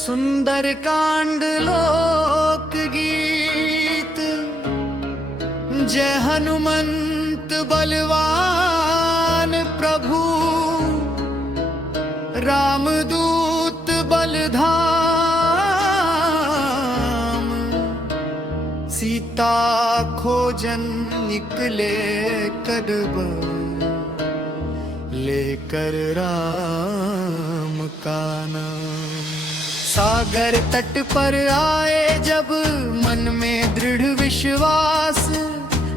सुंदर कांड लोक गीत, जय हनुमंत बलवान प्रभु, रामदूत बलधाम, सीता खोजन निकले कदम, लेकर राम का नाम। सागर तट पर आए जब मन में दृढ़ विश्वास,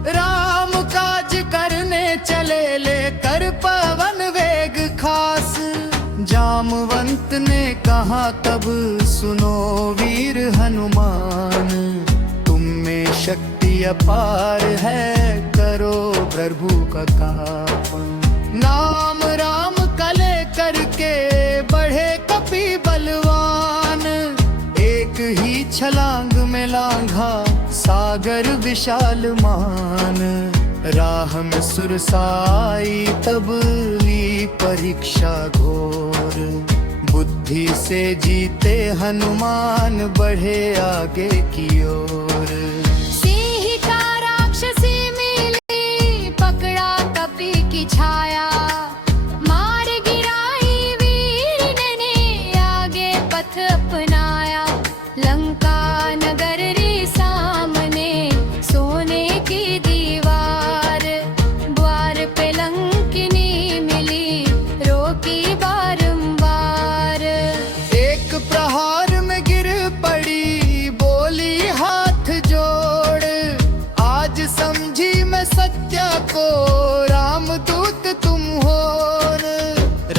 राम काज करने चले लेकर पवन वेग खास। जामवंत ने कहा तब सुनो वीर हनुमान, तुम में शक्ति अपार है, करो प्रभु का काम। नाम राम कले करके बढ़े कपि बलवान, एक ही छलांग में लांघा सागर विशाल मान। राह में सुरसाई तब ली परीक्षा घोर, बुद्धि से जीते हनुमान बढ़े आगे की ओर। सिंह का राक्षसी मिली, पकड़ा कपि की छाया, मार गिराई वीर ने आगे पथ अपनाया। लंका नगर रे सामने सोने की दीवार, द्वार पे लंकिनी मिली रोकी बारंबार। एक प्रहार में गिर पड़ी बोली हाथ जोड़, आज समझी मैं सत्य को रामदूत तुम हो।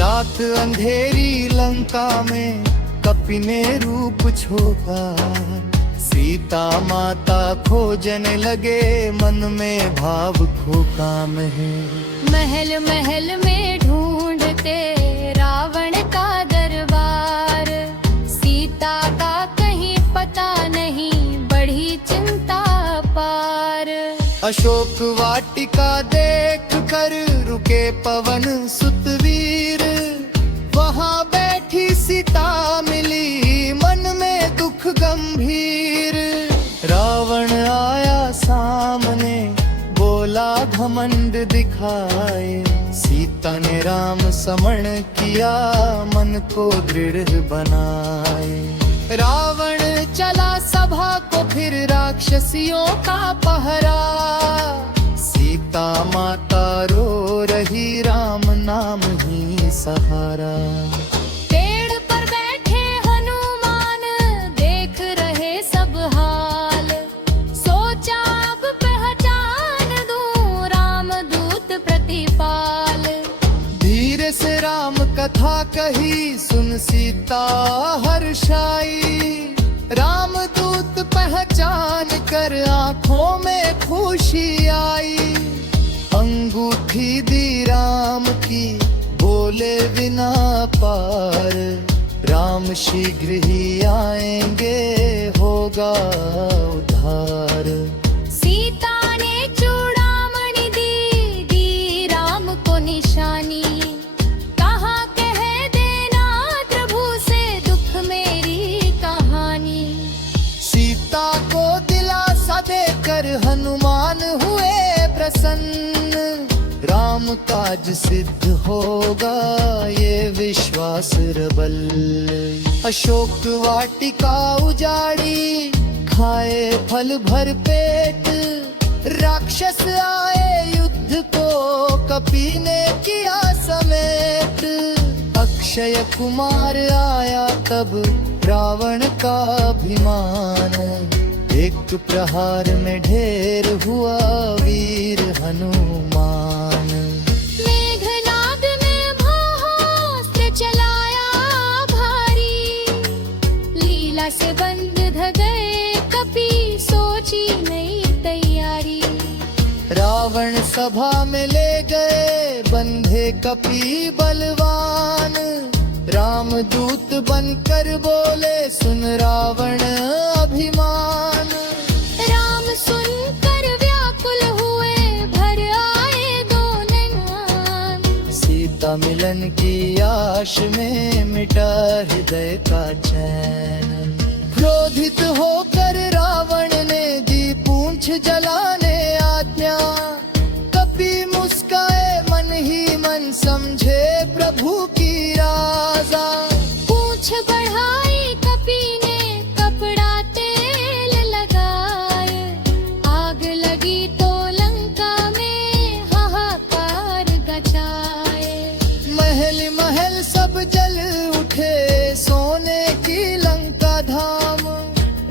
रात अंधेरी लंका में कपि ने रूप छोड़ा, सीता माता खोजने लगे मन में भाव खो काम है। महल महल में ढूंढते रावण का दरबार, सीता का कहीं पता नहीं बढ़ी चिंता पार। अशोक वाटिका देख कर रुके पवन सुतवीर, वहां बैठी सीता मिली मन में दुख गंभीर। रावण आया सामने बोला घमंड दिखाए, सीता ने राम समण किया मन को दृढ़ बनाए। रावण चला सभा को फिर राक्षसियों का पहरा, सीता माता रो रही राम नाम ही सहारा। पेड़ पर बैठे हनुमान देख रहे सब हाल, सोचा अब पहचान दूं रामदूत प्रतिपाल। धीरे से राम कथा कही सुन सीता हर्षाई, रामदूत पहचान कर आंखों में खुशी आई। अंगूठी दी राम की बोले बिना पार, राम शीघ्र ही आएंगे होगा उद्धार। सीता ने चूड़ामणि दी राम को निशानी, कहा कह देना प्रभु से दुख मेरी कहानी। सीता को दिलासा देकर हनुमान हुए प्रसन्न, राम काज सिद्ध होगा ये विश्वास रबल। अशोक वाटिका उजाड़ी खाए फल भर पेट, राक्षस आए युद्ध को कपि ने किया समेट। अक्षय कुमार आया तब रावण का अभिमान, एक प्रहार में ढेर हुआ वीर हनुमान। मेघनाद में ब्रह्मास्त्र चलाया भारी, लीला से बंद ध गए कपि सोची नई तैयारी। रावण सभा में ले गए बंधे कपि बलवान, रामदूत बनकर बोले सुन रावण अभिमान। राम सुनकर व्याकुल हुए भर आए दो नैन, सीता सीता मिलन की आश में मिटा हृदय का चैन। क्रोधित होकर रावण ने दी पूंछ जलाने आज्ञा, कपि मुस्काए मन ही मन समझे प्रभु की राजा। पूंछ बढ़ाई कपि ने कपड़ा तेल लगाए, आग लगी तो लंका में हाहाकार गचाए। महल महल सब जल उठे सोने की लंका धाम,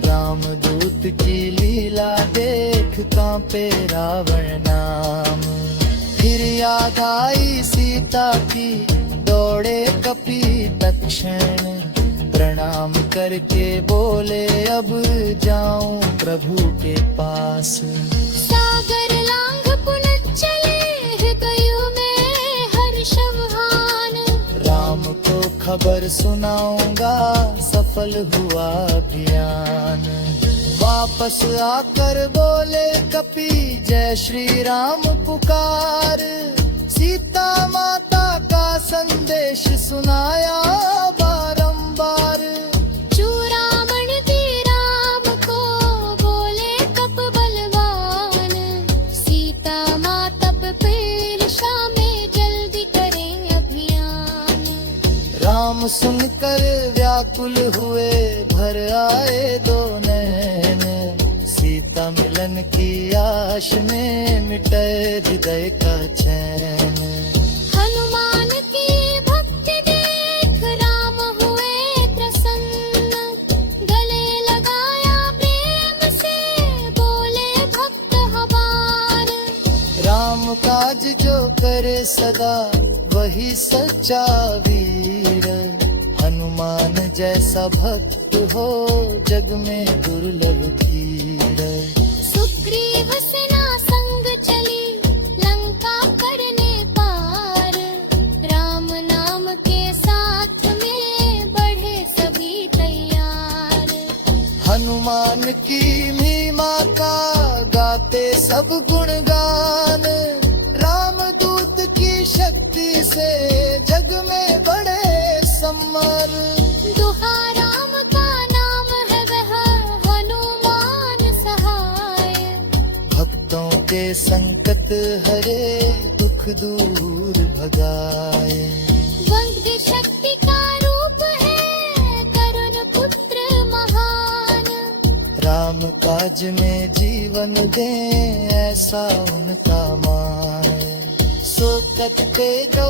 रामदूत की लीला देख कांपे रावण नाम। फिर याद आई सीता की दौड़े कपि तत्क्षण, प्रणाम करके बोले अब जाऊं प्रभु के पास। सागर लांघ पुनः चले हृदयों में हर्षवान, राम को खबर सुनाऊंगा सफल हुआ अभियान। वापस आकर बोले कपि जय श्री राम पुकार, सीता माता का संदेश सुनाया बारंबार। चूड़ामण दी राम को बोले कप बलवान, सीता माता पे ईर्षा में जल्दी करें अभियान। राम सुनकर व्याकुल हुए भर आए दो नैन, सीता मिलन की आश में मिटे हृदय का चैन। हनुमान की भक्ति देख राम हुए प्रसन्न, गले लगाया प्रेम से बोले भक्त हमार। राम काज जो करे सदा वही सच्चा वीर, हनुमान जैसा भक्त हो जग में दुर्लभ धीर। सुग्रीव सेना संग चली लंका करने पार, राम नाम के साथ में बढ़े सभी तैयार। हनुमान की महिमा का गाते सब गुणगान, रामदूत की शक्ति से जग में बढ़े सम्मर। दुहा राम का नाम है वह हनुमान सहाय, भक्तों के संकट हरे दुख दूर भगाए। वंद्य शक्ति का रूप है करुण पुत्र महान, राम काज में जीवन दे ऐसा उनका मान। सो कटते जो